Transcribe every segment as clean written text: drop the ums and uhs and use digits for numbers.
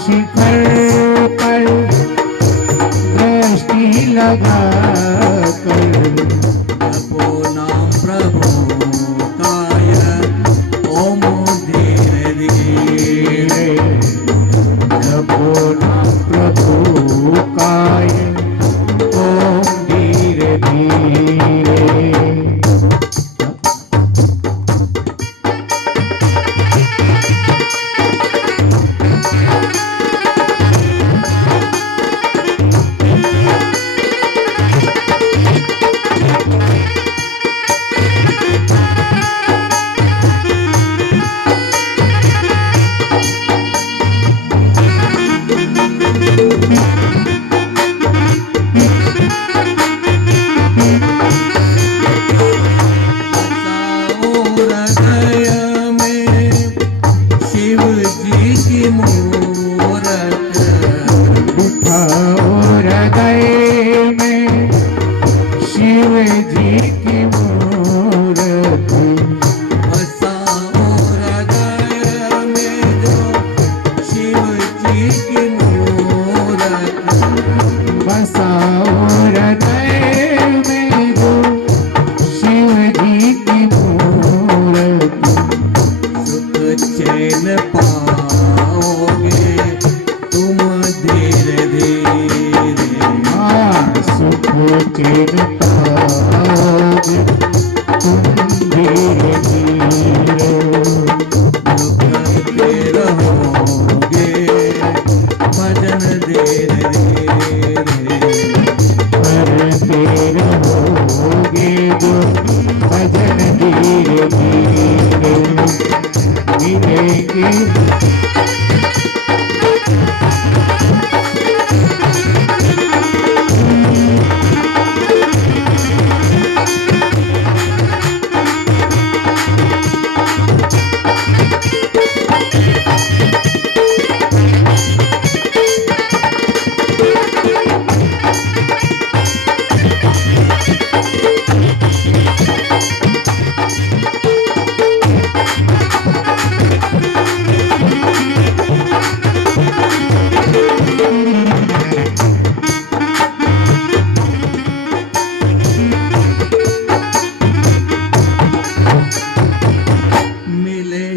शिखर पर दृष्टि लगा कर जपो नाम प्रभु काय ओम धीरे धीरे। जपो नाम प्रभु काय ओम धीरे धीरे।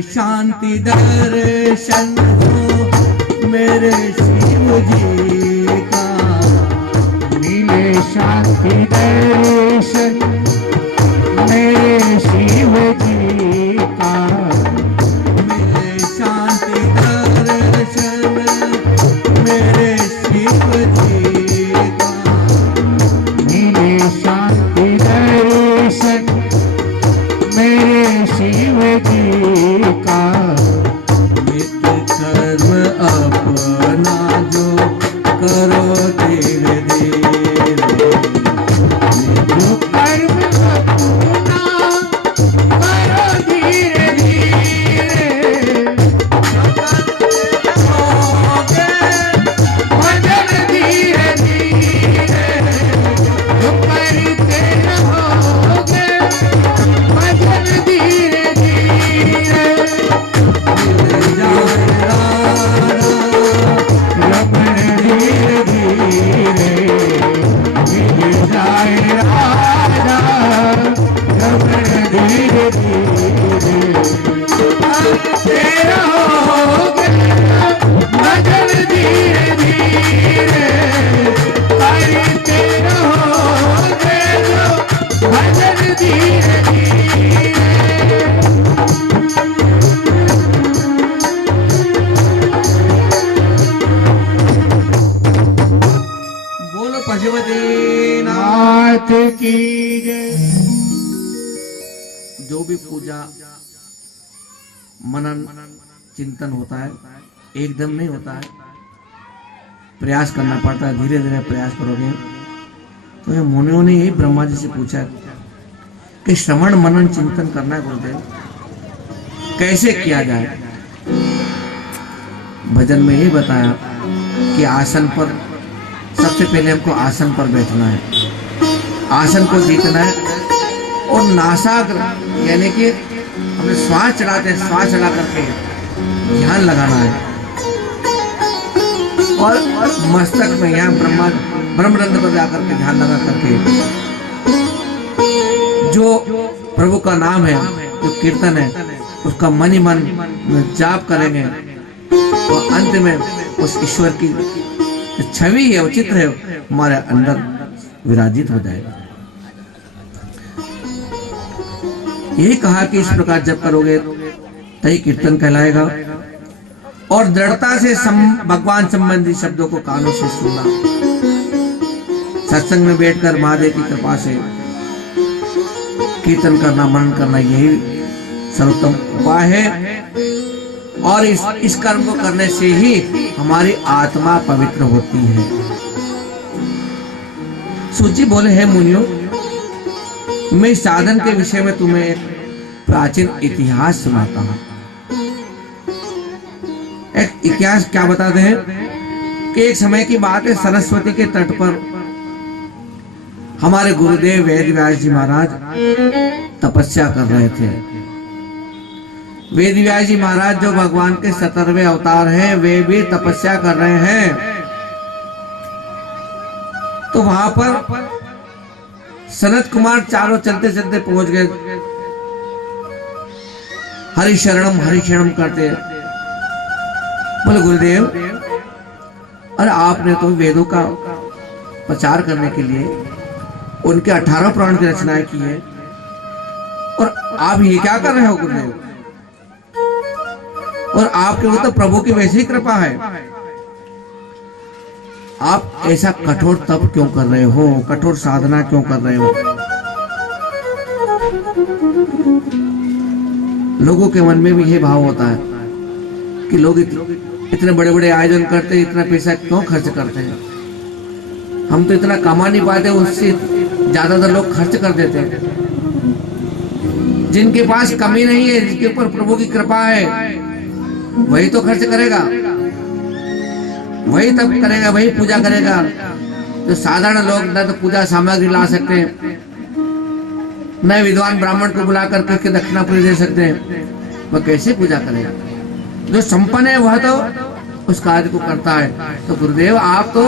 शांति दर्शन हो मेरे शिव जी का। मिले शांति दर्शन मेरे शिव जी का। मिले शांति दर्शन मेरे शिव जी का। मिले शांति दर्शन मेरे शिव जी का। नित्य कर्म अपना जो करो धीरे धीरे। जो कर्म अपना करो धीरे धीरे। भजन धीरे धीरे जो करते रहोगे। भजन धीरे धीरे रमण धीरे धीरे मिल जाए राधा। रमण धीरे धीरे करते रहोगे। भजन धीरे धीरे करते रहोगे। जो भजन धीरे धीरे। बोलो पशुपति नाथ की जय। जो भी पूजा मनन चिंतन होता है एकदम नहीं होता है, प्रयास करना पड़ता है। धीरे धीरे प्रयास करोगे तो ये मुनियों ने यही ब्रह्मा जी से पूछा कि श्रवण मनन चिंतन करना है गुरुदेव, कैसे किया जाए। भजन में यही बताया कि आसन पर सबसे पहले हमको आसन पर बैठना है, आसन को जीतना है और नासाग्र यानी कि हमें श्वास चलाते हैं, श्वास चला करके ध्यान लगाना है। और मस्तक में यहाँ ब्रह्मरंध्र पर जाकर के ध्यान लगा करके जो प्रभु का नाम है, जो कीर्तन है, उसका मन ही मन जाप करेंगे तो अंत में उस ईश्वर की छवि है, वो चित्र है, हमारे अंदर विराजित हो जाएगा। यही कहा कि इस प्रकार जब करोगे तही कीर्तन कहलाएगा। और दृढ़ता से भगवान संबंधी शब्दों को कानों से सुनना, सत्संग में बैठकर महादेव की कृपा से कीर्तन करना, मनन करना, यही सर्वोत्तम उपाय है। और इस कर्म को करने से ही हमारी आत्मा पवित्र होती है। सूची बोले, है मुनियों, मैं साधन के विषय में तुम्हें एक प्राचीन इतिहास सुनाता हूं। एक इतिहास क्या बताते हैं कि एक समय की बात है, सरस्वती के तट पर हमारे गुरुदेव वेद व्यास जी महाराज तपस्या कर रहे थे। वेद व्यास जी महाराज जो भगवान के 17वें अवतार हैं, वे भी तपस्या कर रहे हैं। तो वहां पर सनत कुमार चारों चलते चलते पहुंच गए, हरिशरणम करते। बोले गुरुदेव, अरे आपने तो वेदों का प्रचार करने के लिए उनके 18 पुराण की रचनाएं की है, और आप ये क्या कर रहे हो गुरुदेव? और आपके ऊपर तो प्रभु की वैसी ही कृपा है, आप ऐसा कठोर तप क्यों कर रहे हो, कठोर साधना क्यों कर रहे हो? लोगों के मन में भी ये भाव होता है कि लोग इतने बड़े बड़े आयोजन करते हैं, इतना पैसा क्यों खर्च करते हैं? हम तो इतना कमा नहीं पाते, उससे ज्यादातर लोग खर्च कर देते हैं। जिनके पास कमी नहीं है, जिनके ऊपर प्रभु की कृपा है, वही तो खर्च करेगा, वही तप करेगा, वही पूजा करेगा। जो साधारण लोग न तो पूजा सामग्री ला सकते हैं, न विद्वान ब्राह्मण को बुला करके दक्षिणा पूरी दे सकते हैं, वह कैसे पूजा करेगा? जो संपन्न है वह तो उस कार्य को करता है। तो गुरुदेव, आप तो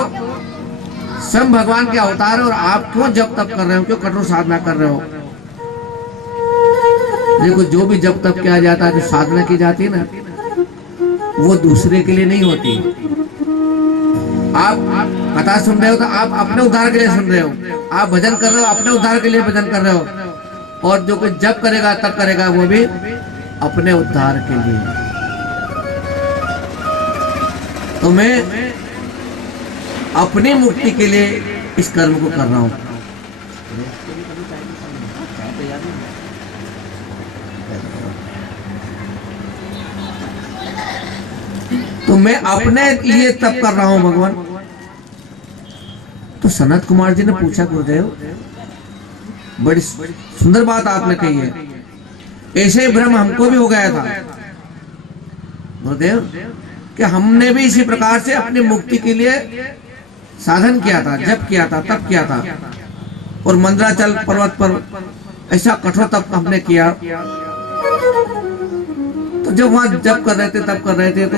स्वयं भगवान के अवतार है, और आप क्यों जप तप कर रहे हो, क्यों कठोर साधना कर रहे हो? देखो, जो भी जप तप किया जाता है, जो साधना की जाती है ना, वो दूसरे के लिए नहीं होती। आप कथा सुन रहे हो तो आप अपने उद्धार के लिए सुन रहे हो, आप भजन कर रहे हो अपने उद्धार के लिए भजन कर रहे हो, और जो कोई जप करेगा तब करेगा वो भी अपने उद्धार के लिए। तो मैं अपनी मुक्ति के लिए इस कर्म को कर रहा हूं। तो मैं अपने लिए तप कर रहा हूं भगवान। तो सनत कुमार जी ने पूछा, गुरुदेव, बड़ी सुंदर बात आपने कही है, ऐसे ही भ्रम हमको भी हो गया था गुरुदेव, कि हमने भी इसी प्रकार से अपनी मुक्ति के लिए साधन किया था, जप किया था, तप किया था, और मंदराचल पर्वत पर ऐसा कठोर तप हमने किया। तो जब वहां जप कर रहे थे, तप कर रहे थे, तो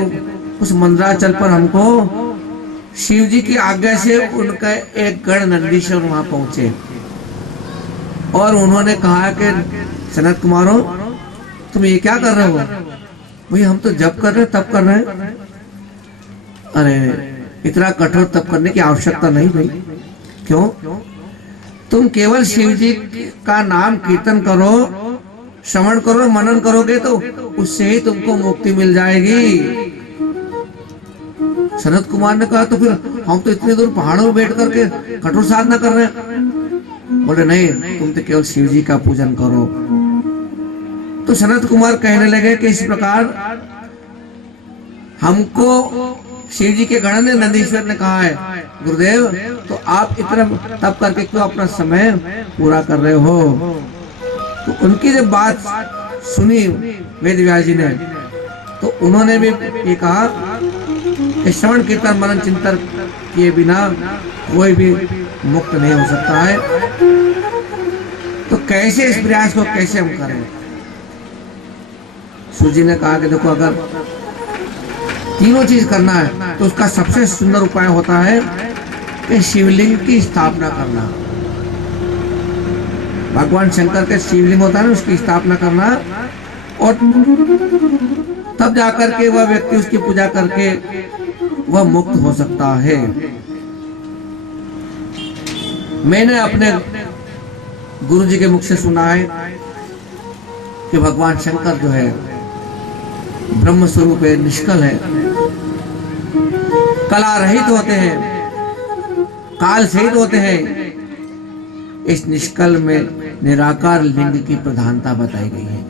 उस मंदराचल पर हमको शिव जी की आज्ञा से उनका एक गण नंदीश्वर वहां पहुंचे, और उन्होंने कहा कि सनत कुमारों, तुम ये क्या कर रहे हो? भाई, हम तो जप कर रहे हैं, तप कर रहे हैं। अरे, इतना कठोर तप करने की आवश्यकता नहीं भाई। क्यों? तुम केवल शिव जी का नाम कीर्तन करो, श्रवण करो, मनन करोगे, तो उससे ही तुमको मुक्ति मिल जाएगी। सनत कुमार ने कहा, तो फिर हम तो इतने दूर पहाड़ों में बैठ करके कठोर साधना कर रहे हैं। बोले, नहीं, तुम तो केवल शिव जी का पूजन करो। तो सनत कुमार कहने लगे कि इस प्रकार हमको शिव जी के गण ने, नंदीश्वर ने कहा है, गुरुदेव, तो आप इतना तप करके क्यों अपना समय पूरा कर रहे हो? तो उनकी जब बात सुनी वेद व्यास जी ने, तो उन्होंने भी ये कहा कि श्रवण कीर्तन मनन चिंतन किए बिना कोई भी मुक्त नहीं हो सकता है। तो कैसे इस प्रयास को कैसे हम करें? सूजी ने कहा कि देखो, अगर तीनों चीज करना है तो उसका सबसे सुंदर उपाय होता है कि शिवलिंग की स्थापना करना। भगवान शंकर के शिवलिंग होता है ना, उसकी स्थापना करना, और तब जाकर के वह व्यक्ति उसकी पूजा करके वह मुक्त हो सकता है। मैंने अपने गुरु जी के मुख से सुना है कि भगवान शंकर जो है ब्रह्म स्वरूप है, निष्कल है, कला रहित होते हैं, काल सहित होते हैं। इस निष्कल में निराकार लिंग की प्रधानता बताई गई है।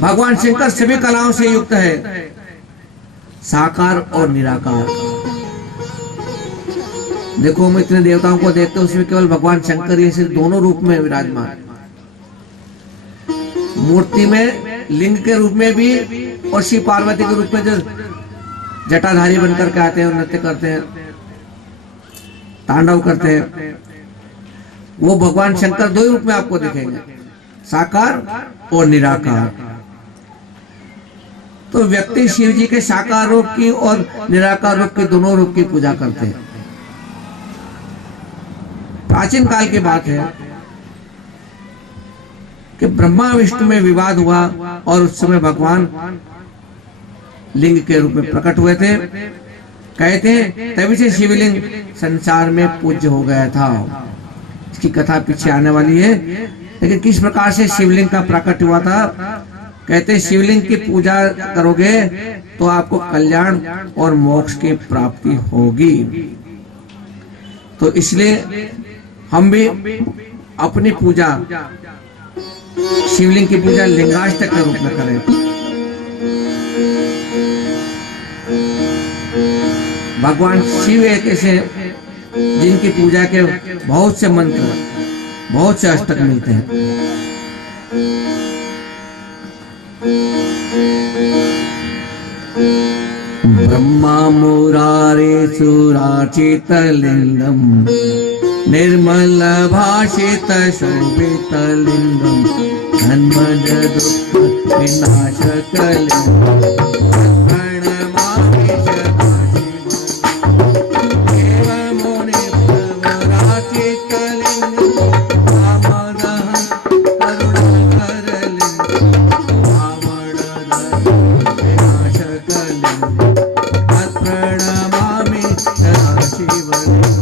भगवान शंकर सभी कलाओं से युक्त है, साकार और निराकार। देखो हम इतने देवताओं को देखते हैं, उसमें केवल भगवान शंकर ही सिर्फ दोनों रूप में विराजमान, मूर्ति में लिंग के रूप में भी और शिव पार्वती के रूप में जो जटाधारी बनकर के आते हैं और नृत्य करते हैं, तांडव करते हैं, वो भगवान शंकर दो ही रूप में आपको दिखेंगे, साकार और निराकार। तो व्यक्ति शिव जी के साकार रूप की और निराकार रूप के दोनों रूप की पूजा करते हैं। प्राचीन काल की बात है कि ब्रह्मा विष्णु में विवाद हुआ और उस समय भगवान लिंग के रूप में प्रकट हुए थे। कहते हैं तभी से शिवलिंग संसार में पूज्य हो गया था। इसकी कथा पीछे आने वाली है, लेकिन किस प्रकार से शिवलिंग का प्रकट हुआ था। कहते हैं शिवलिंग की पूजा करोगे तो आपको कल्याण और मोक्ष की प्राप्ति होगी। तो इसलिए हम भी अपनी पूजा, शिवलिंग की पूजा लिंगाष्टक के रूप में करें। भगवान शिव एक ऐसे जिनकी पूजा के बहुत से मंत्र, बहुत से अष्टक मिलते हैं। ब्रह्मा मुरारे सुराचित लिंगम निर्मल भाषित शोभित लिंगम धन्मज दुःख विनाशक लिंगम प्रणमामि सदाशिवम् एवं मुनि प्रवराचित लिंगम वामनः करुणाकर लिंगम वामनः विनाशक लिंगम प्रणमामि सदाशिवलिंगम्।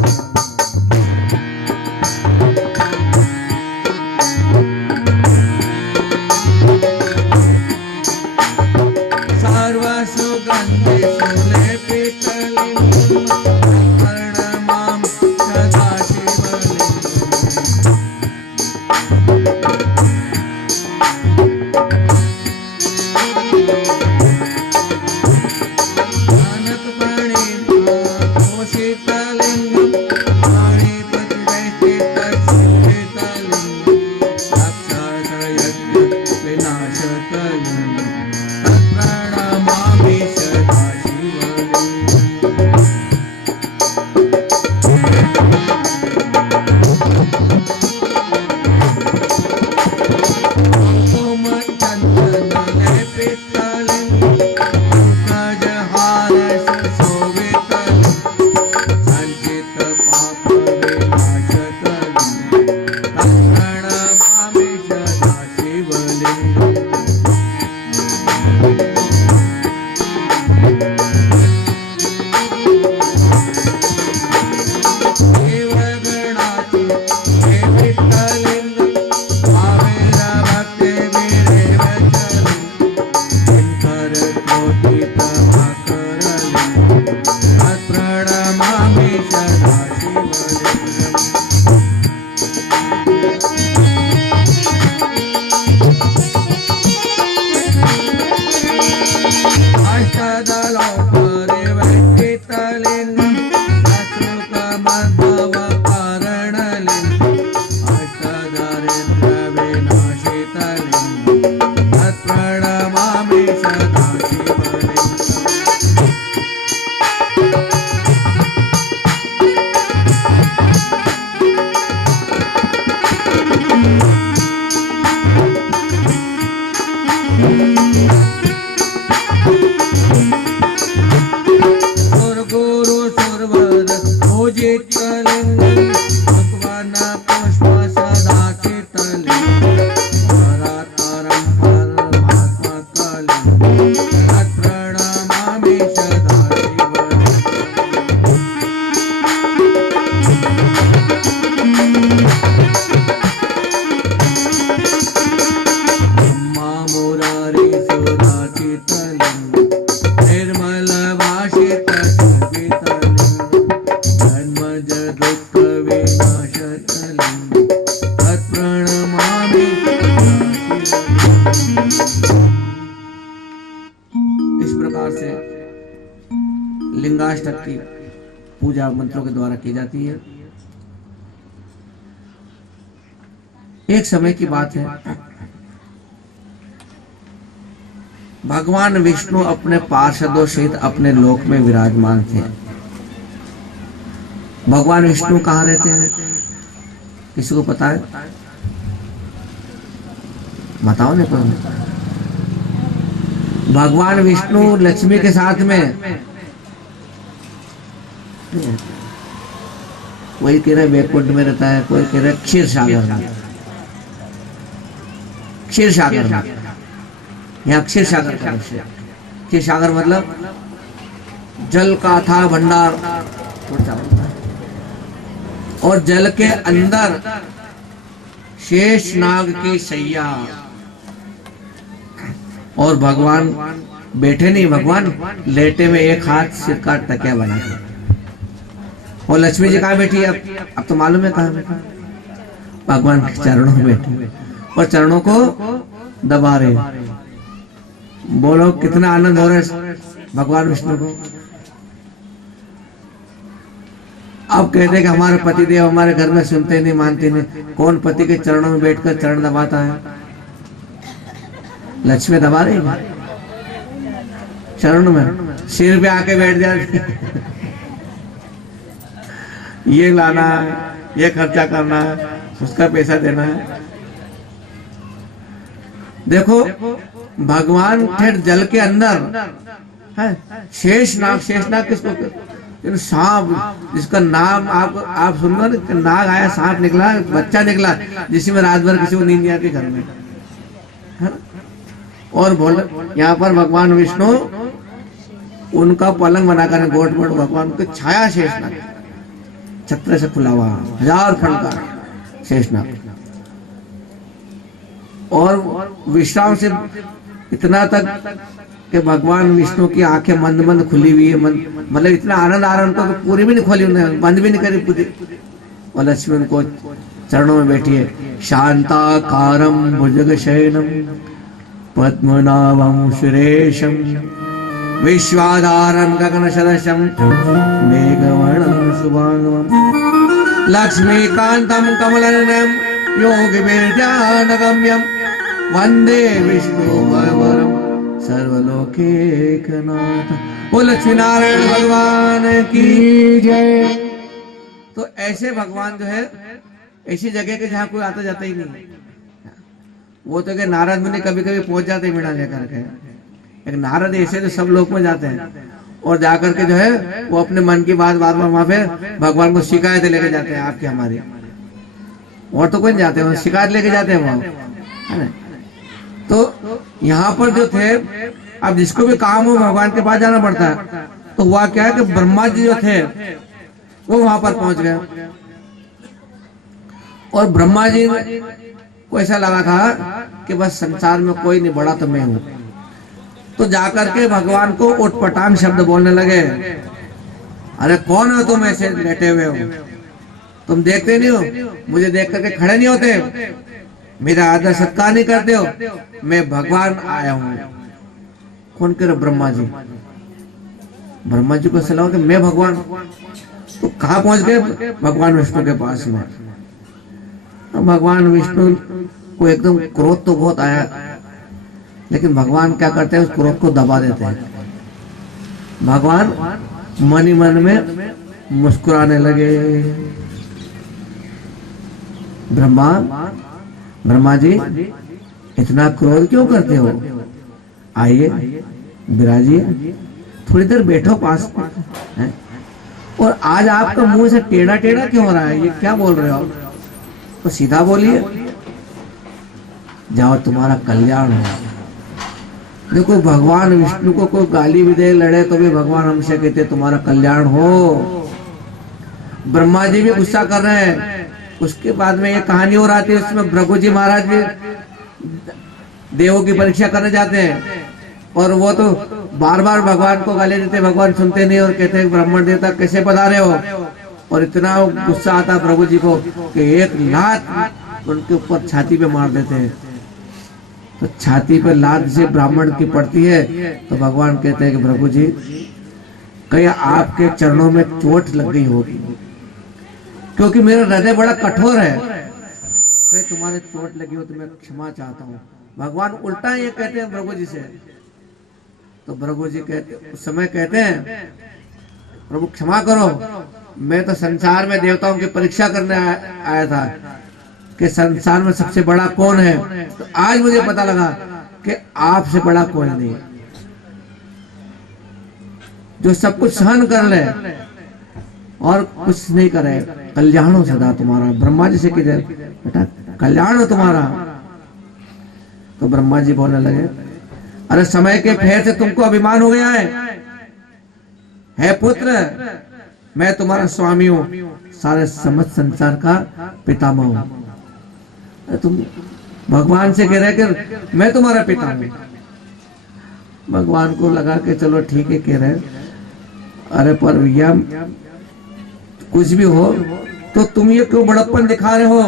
जन्मज दुःख विनाशतलिंग तत्प्रणमामि। इस प्रकार से लिंगाष्टक की पूजा मंत्रों के द्वारा की जाती है। एक समय की बात है, भगवान विष्णु अपने पार्षदों सहित अपने लोक में विराजमान थे। भगवान विष्णु कहाँ रहते हैं, किसी को पता है? बताओ नहीं कोई। भगवान विष्णु लक्ष्मी के साथ में, कोई कह रहा है वैकुंठ में रहता है, कोई कह रहा है क्षीर सागर में। क्षीर सागर में, यहाँ क्षीर सागर का विषय। क्षीर सागर मतलब जल का था भंडार, और जल के अंदर शेष नाग की सैया, और भगवान बैठे नहीं, भगवान लेटे में एक हाथ सिर का तकिया बना के। और लक्ष्मी जी कहाँ बैठी है? अब तो मालूम है कहाँ बैठी, भगवान के चरणों में बैठी और चरणों को दबा रहे। बोलो कितना आनंद हो रहा है भगवान विष्णु को। अब कहते कि हमारे पतिदेव हमारे घर में सुनते नहीं, मानते नहीं। कौन पति के चरणों में बैठकर चरण दबाता है? लक्ष्मी दबा रही है चरणों में, सिर पे आके बैठ जाती। ये लाना है, ये खर्चा करना है, उसका पैसा देना है। देखो भगवान ठेठ जल के अंदर है। शेषनाग, शेषनाग किसको? सांप, जिसका नाम आप सुन लो ना, नाग आया, सांप निकला, बच्चा निकला, जिसमें रात भर किसी को नींद नहीं आती घर में, है? और बोले यहाँ पर भगवान विष्णु उनका पलंग बनाकर गोट गोट भगवान की छाया शेषनाग, छत्र से खुला हुआ 1000 खंड का शेषनाग, और विश्राम से इतना तक कि भगवान विष्णु की आंखें मंद मंद खुली हुई है, मतलब इतना आनंद आ रहा है उनको, पूरी भी नहीं खोली उन्होंने, बंद भी नहीं करी पूरी। और लक्ष्मी उनको चरणों में बैठी है। शांताकारं भुजगशयनं पद्मनाभं सुरेशं विश्वाधारं गगनसदृशं मेघवर्णं शुभांगं लक्ष्मीकान्तं कमलनयनं योगिविद्यानगम्यं वंदे विष्णु भगवरं सर्वलोकैकनाथ। वो लक्ष्मी नारायण भगवान की जय। तो ऐसे भगवान जो है ऐसी जगह के जहाँ कोई आता जाता ही नहीं। वो तो कि नारद मुनि कभी कभी पहुंच जाते मीणा लेकर के। एक नारद ऐसे तो सब लोग में जाते हैं और जाकर के जो है वो अपने मन की बात बार बार वहां पे भगवान को शिकायतें लेके जाते हैं आपकी हमारी। और तो कोई नहीं जाते, शिकायत लेके जाते हैं वहां, है ना। तो यहाँ पर जो थे, अब जिसको भी काम हो भगवान के पास जाना पड़ता है। तो हुआ क्या है कि ब्रह्मा जी जो थे वो वहां पर पहुंच गए, और ब्रह्मा जी को ऐसा लगा था कि बस संसार में कोई नहीं, बड़ा तो मैं हूं। तो जाकर के भगवान को उटपटांग शब्द बोलने लगे। अरे कौन हो तुम ऐसे लेटे हुए हो? तुम देखते नहीं हो, मुझे देख करके खड़े नहीं होते, मेरा आदर सत्कार नहीं करते हो, मैं भगवान आया हूं। कौन कह रहे? ब्रह्मा जी। ब्रह्मा जी को सलाह कि मैं भगवान। तो कहाँ पहुंच गए? भगवान विष्णु के पास में। भगवान विष्णु को एकदम क्रोध तो बहुत आया, लेकिन भगवान क्या करते हैं, उस क्रोध को दबा देते हैं। भगवान मन ही मन में मुस्कुराने लगे। ब्रह्मा जी इतना क्रोध क्यों करते हो? आइए विराजिए, थोड़ी देर बैठो पास में, है? और आज आपका मुंह से टेढ़ा टेढ़ा क्यों हो रहा है? ये क्या बोल रहे हो? तो सीधा बोलिए, जाओ तुम्हारा कल्याण हो। देखो भगवान विष्णु को कोई गाली भी दे, लड़े, तो भी भगवान हमसे कहते तुम्हारा कल्याण हो। ब्रह्मा जी भी गुस्सा कर रहे हैं। उसके बाद में ये कहानी हो रही थी, उसमें भृगु जी महाराज भी देवों की परीक्षा करने जाते हैं और वो तो बार बार भगवान को गाली देते, भगवान सुनते नहीं और कहते हैं, ब्राह्मण देवता कैसे पधारे हो। और इतना गुस्सा आता प्रभु जी को कि एक लात उनके ऊपर छाती पे मार देते हैं। तो छाती पे लात से ब्राह्मण की पड़ती है तो भगवान कहते हैं कि प्रभु जी कहीं आपके चरणों में चोट लग गई होगी, क्योंकि मेरा हृदय बड़ा कठोर है, कहीं तुम्हारे चोट लगी हो तो मैं क्षमा चाहता हूँ। भगवान उल्टा ये कहते हैं प्रभु जी से। तो प्रभु जी कहते उस समय कहते हैं, प्रभु क्षमा करो, मैं तो संसार में देवताओं की परीक्षा करने आया था कि संसार में सबसे बड़ा कौन है। तो आज मुझे पता लगा कि आपसे बड़ा कोई नहीं, जो सब कुछ सहन कर ले और कुछ नहीं करे। कल्याण हो सदा तुम्हारा। ब्रह्मा जी से कहते बेटा कल्याण हो तुम्हारा। तो ब्रह्मा जी बोलने लगे, अरे समय के फेर से तुमको अभिमान हो गया है पुत्र, मैं तुम्हारा स्वामी हूं, सारे समस्त संसार का पितामह हूं। तुम भगवान से कह रहे कि मैं तुम्हारा पिता हूं। भगवान को लगा कि चलो ठीक है कह रहे, अरे पर भैया कुछ भी हो तो तुम ये क्यों बड़प्पन दिखा रहे हो?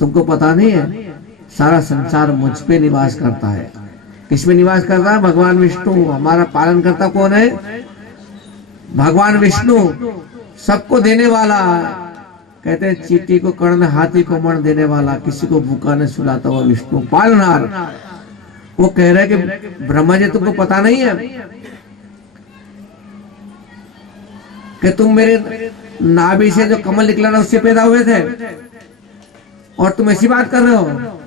तुमको पता नहीं है सारा संसार मुझ पे निवास करता है। किसमें निवास करता है? भगवान विष्णु। हमारा पालन करता कौन है? भगवान विष्णु। सबको देने वाला। कहते हैं चींटी को कर्ण हाथी को मण देने वाला, किसी को भूखा न सुलाता हुआ विष्णु पालनहार। वो कह रहे कि ब्रह्मा जी तुमको पता नहीं है कि तुम मेरे नाभि से जो कमल निकला ना उससे पैदा हुए थे और तुम ऐसी बात कर रहे हो।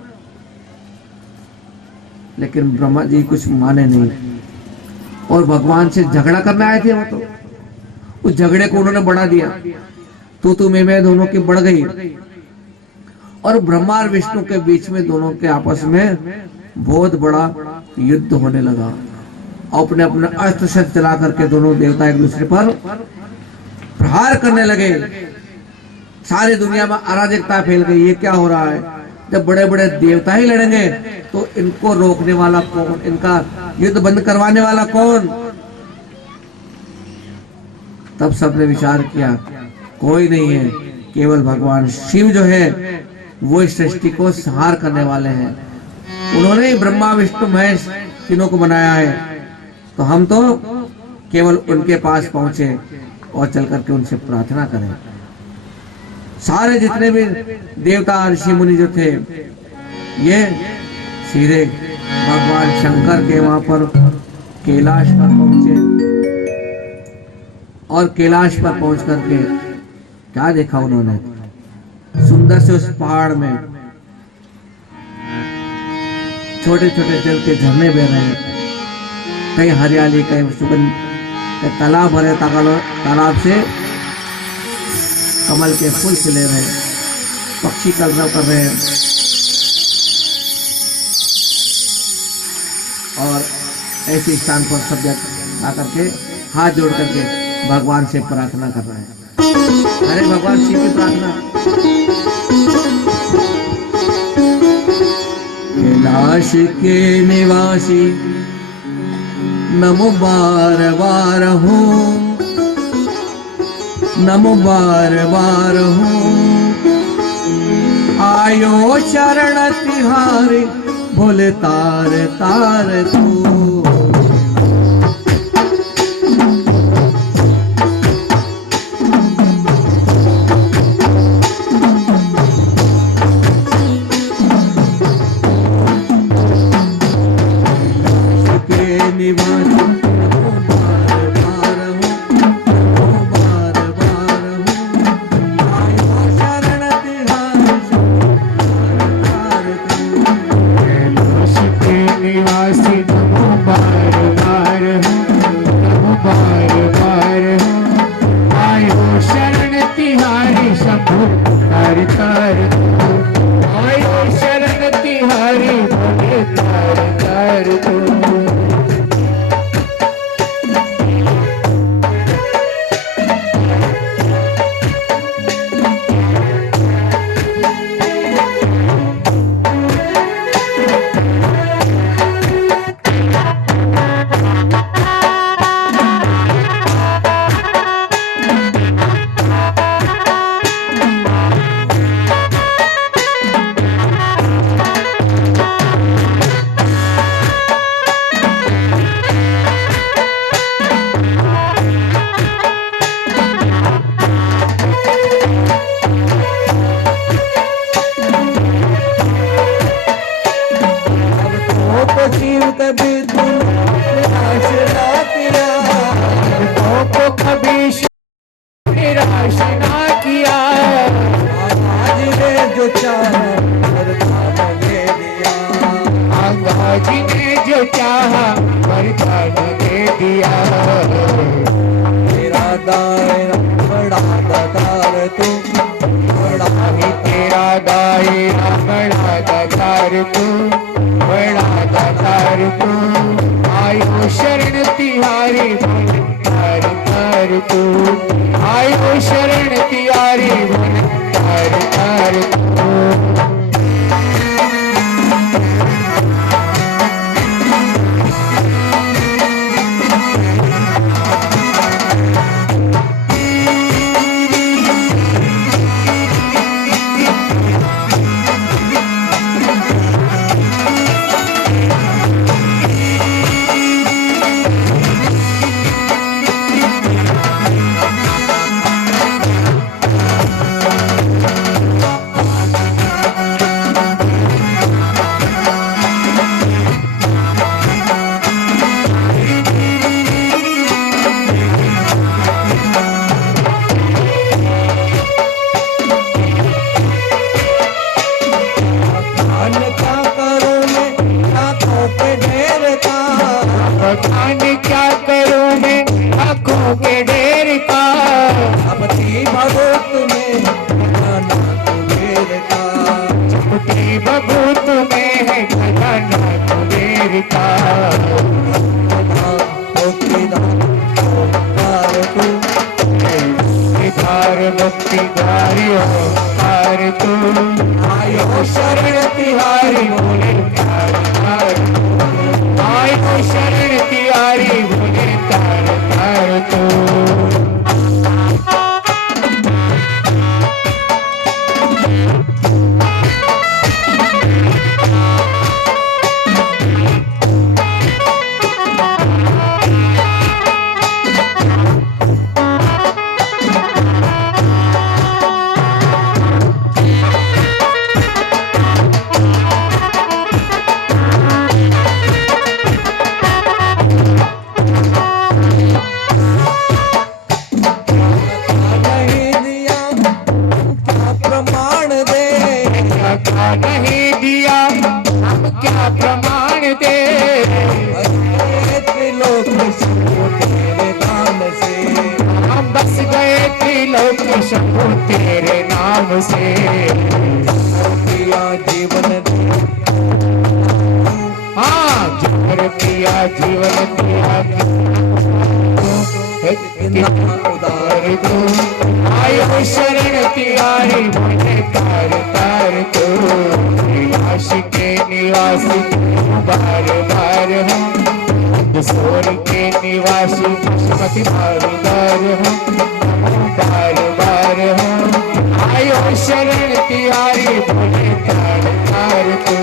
लेकिन ब्रह्मा जी कुछ माने नहीं और भगवान से झगड़ा करने आए थे। वो तो उस झगड़े को उन्होंने बढ़ा दिया, तू मैं दोनों की बढ़ गई और ब्रह्मा और विष्णु के बीच में दोनों के आपस में बहुत बड़ा युद्ध होने लगा। अपने अपने अस्त्र शस्त्र चला करके दोनों देवता एक दूसरे पर प्रहार करने लगे। सारी दुनिया में अराजकता फैल गई। ये क्या हो रहा है? जब बड़े बड़े देवता ही लड़ेंगे तो इनको रोकने वाला कौन? इनका युद्ध बंद करवाने वाला कौन? तब सबने विचार किया कोई नहीं है, केवल भगवान शिव जो है वो इस सृष्टि को संहार करने वाले हैं। उन्होंने ही ब्रह्मा विष्णु महेश तीनों को बनाया है। तो हम तो केवल उनके पास पहुंचे और चल करके उनसे प्रार्थना करें। सारे जितने भी देवता ऋषि मुनि जो थे ये सीधे भगवान शंकर के वहां पर कैलाश पर पहुंचे और कैलाश पर पहुंच करके क्या देखा उन्होंने? सुंदर से उस पहाड़ में छोटे छोटे जल के झरने बह रहे हैं, कहीं हरियाली कहीं सुगंध, तालाब भरे तालाब से कमल के फूल खिले रहे, पक्षी कलरव कर रहे हैं और ऐसे स्थान पर सब आकर के हाथ जोड़ करके भगवान से प्रार्थना कर रहे हैं। अरे भगवान शिव की प्रार्थना। कैलाश के निवासी नमो बार बार हूँ, नमो बार बार हूँ, आयो शरण तिहारी भोले तार तार तू। चाहा वरदान दे दिया। तेरा दायरा बड़ा दातार तू, बड़ा ही तेरा दायरा बड़ा दातार तू, बड़ा दातार तू। आयो शरण तिहारी मन तार तार तू, आयो शरण तिहारी मन तार तार तू। खान क्या करूं मैं आंखों के ढेर का, भगवान क्या करूं मैं आंखों के ढेर का। अब थी भगत में खजाना कुबेर का, छुपती बबूत में है खजाना कुबेर का। तार तू, धार भक्ति धारियो तार तू, आयो शरण तिहारी बोले तार तार तू, आयो शरण तिहारी बोले तार तार तू। नहीं दिया क्या प्रमाण दे, क्या नहीं दिया हम क्या प्रमाण दे। त्रिलोक शंभु तेरे दान से, हम बस गए त्रिलोक शंभु तेरे नाम से। किया जीवन हाँ जोर किया जीवन दिया उदार तू, आयो शरण तिहारी बोले तार तार तू। कैलाश के निवासी बार बार हम, सोर के निवासी पशुपति बारूदार हम, बार बार हम। आयो शरण तिहारी बोले तार तार तू।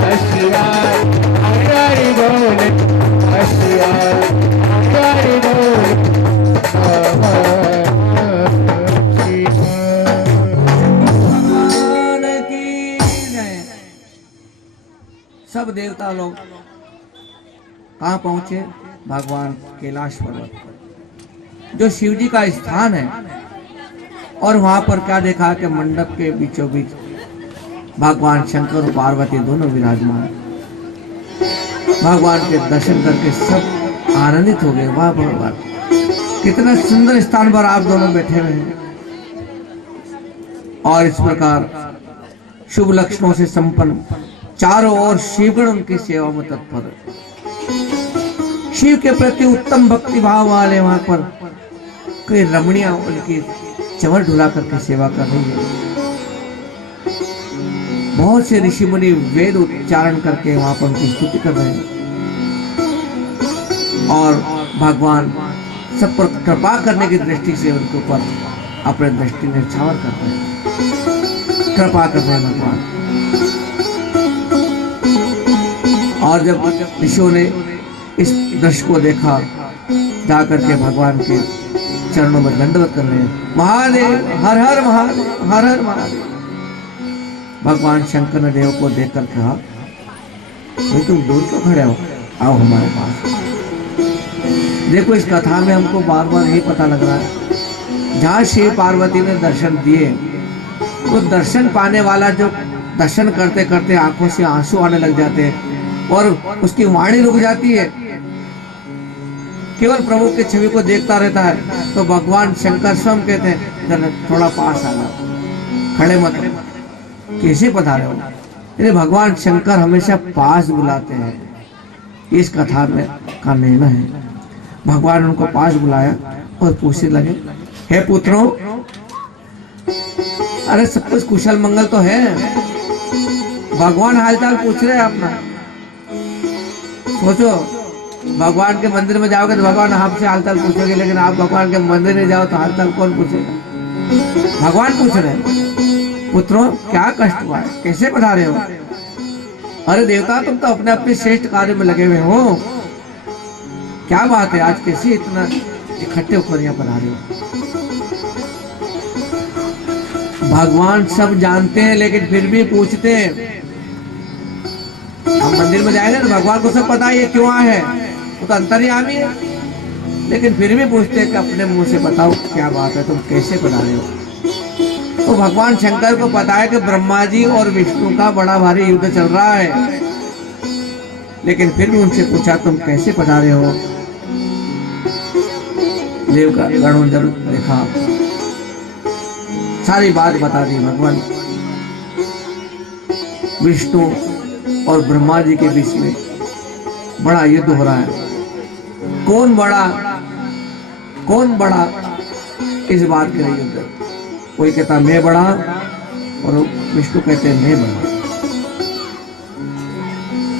हसियार हरि बोल हसियार हरि बोल भगवान की जय। सब देवता लोग कहाँ पहुंचे? भगवान कैलाश पर्वत पर, जो शिव जी का स्थान है। और वहां पर क्या देखा कि मंडप के बीचों बीच भगवान शंकर और पार्वती दोनों विराजमान। भगवान के दर्शन करके सब आनंदित हो गए। वाह भगवान, कितना सुंदर स्थान पर आप दोनों बैठे हुए हैं। और इस प्रकार शुभ लक्षणों से संपन्न चारों ओर शिवगण उनकी सेवा में तत्पर है। शिव के प्रति उत्तम भक्ति भाव वाले वहां पर कई रमणियां उनकी चमर ढुला करके सेवा कर रही है। बहुत से ऋषि मुनि वेद उच्चारण करके वहां पर उनकी स्तुति कर रहे हैं। और भगवान सब पर कृपा करने की दृष्टि से उनके ऊपर अपने दृष्टि निछावर करते हैं, कृपा करते हैं भगवान। और जब ऋषियों ने इस दृश्य को देखा, जाकर के भगवान के चरणों में दंडवत कर रहे हैं। महादेव हर हर महादेव, हर हर महादेव। भगवान शंकर ने देव को देख कर कहा, भाई तुम दूर क्यों खड़े हो, आओ हमारे पास। देखो इस कथा में हमको बार बार यही पता लग रहा है, जहाँ शिव पार्वती ने दर्शन दिए, तो दर्शन पाने वाला जो दर्शन करते करते आंखों से आंसू आने लग जाते हैं और उसकी वाणी रुक जाती है, केवल प्रभु की छवि को देखता रहता है। तो भगवान शंकर स्वयं कहते हैं, थोड़ा पास आना, खड़े मत, कैसे पधारे हो। ये भगवान शंकर हमेशा पास बुलाते हैं। इस कथा में का निर्णय है। भगवान ने उनको पास बुलाया और पूछने लगे, हे पुत्रों, अरे सब कुछ कुशल मंगल तो है। भगवान हालचाल पूछ रहे हैं अपना। सोचो, भगवान के मंदिर में जाओगे तो भगवान आपसे हालचाल पूछोगे, लेकिन आप भगवान के मंदिर में जाओ तो हालचाल कौन पूछेगा। भगवान पूछ रहे हैं, पुत्रों क्या कष्ट हुआ है, कैसे पधारे हो। अरे देवता, तुम तो अपने अपने श्रेष्ठ कार्य में लगे हुए हो, क्या बात है, आज कैसे इतना इकट्ठे होकर यहाँ पधारे हो। भगवान सब जानते हैं, लेकिन फिर भी पूछते हैं। हम मंदिर में जाएंगे तो भगवान को सब पता है ये क्यों आए हैं, वो तो अंतर्यामी है, लेकिन फिर भी पूछते हैं कि अपने मुंह से बताओ क्या बात है, तुम कैसे पधारे हो। तो भगवान शंकर को पता है कि ब्रह्मा जी और विष्णु का बड़ा भारी युद्ध चल रहा है, लेकिन फिर भी उनसे पूछा तुम कैसे पधारे हो। देव का गण जरूर देखा, सारी बात बता दी। भगवान विष्णु और ब्रह्मा जी के बीच में बड़ा युद्ध हो रहा है। कौन बड़ा इस बात के लिए युद्ध। कोई कहता मैं बड़ा और विष्णु कहते हैं मैं बड़ा।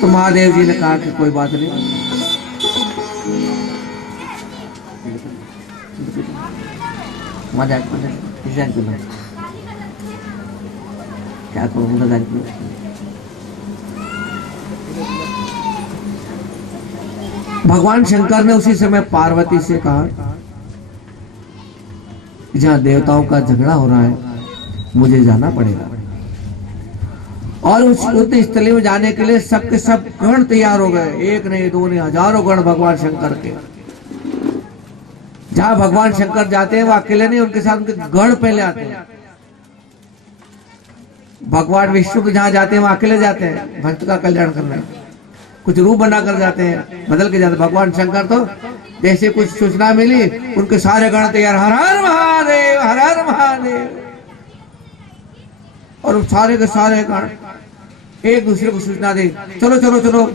तो महादेव जी ने कहा कि कोई बात नहीं, क्या करूँगा। भगवान शंकर ने उसी समय पार्वती से कहा, जहाँ देवताओं का झगड़ा हो रहा है मुझे जाना पड़ेगा। और उस युद्ध स्थली में जाने के लिए सबके सब गण तैयार हो गए, एक नहीं दो नहीं, हजारों गण भगवान शंकर के। जहाँ भगवान शंकर जाते हैं वो अकेले नहीं, उनके साथ उनके गण पहले आते हैं। भगवान विष्णु के जहाँ जाते हैं वहां अकेले जाते हैं भक्त का कल्याण करने, कुछ रूप बना कर जाते हैं, बदल के जाते। भगवान शंकर तो जैसे कुछ सूचना मिली उनके सारे गण तैयार, हर हर महादेव, हर हर महादेव। और सारे के सारे गण एक दूसरे को सूचना दे, चलो चलो चलो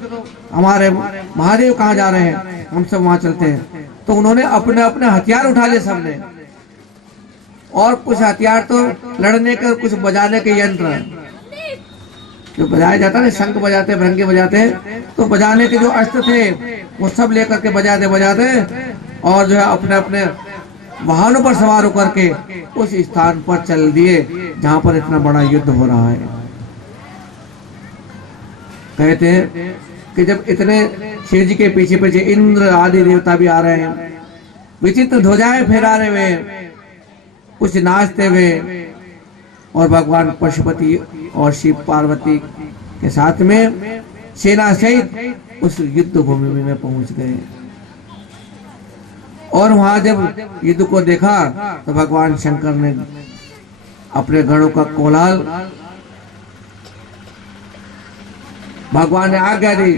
हमारे महादेव कहाँ जा रहे हैं, हम सब वहां चलते हैं। तो उन्होंने अपने अपने हथियार उठा लिए सबने, और कुछ हथियार तो लड़ने के, कुछ बजाने के यंत्र जो बजाया जाता है, शंख बजाते, भृंगी बजाते, तो बजाने के जो अस्त्र थे वो सब लेकर के बजाते और जो है अपने अपने वाहनों पर सवार होकर के उस स्थान पर चल दिए जहां पर इतना बड़ा युद्ध हो रहा है। कहते हैं कि जब इतने शिव जी के पीछे पीछे इंद्र आदि देवता भी आ रहे हैं, विचित्र ध्वजाएं फहरा रहे हुए, कुछ नाचते हुए, और भगवान पशुपति और शिव पार्वती के साथ में सेना सहित उस युद्ध भूमि में पहुंच गए। और वहां जब युद्ध को देखा तो भगवान शंकर ने अपने गणों का कोलाहल, भगवान ने आज्ञा दी,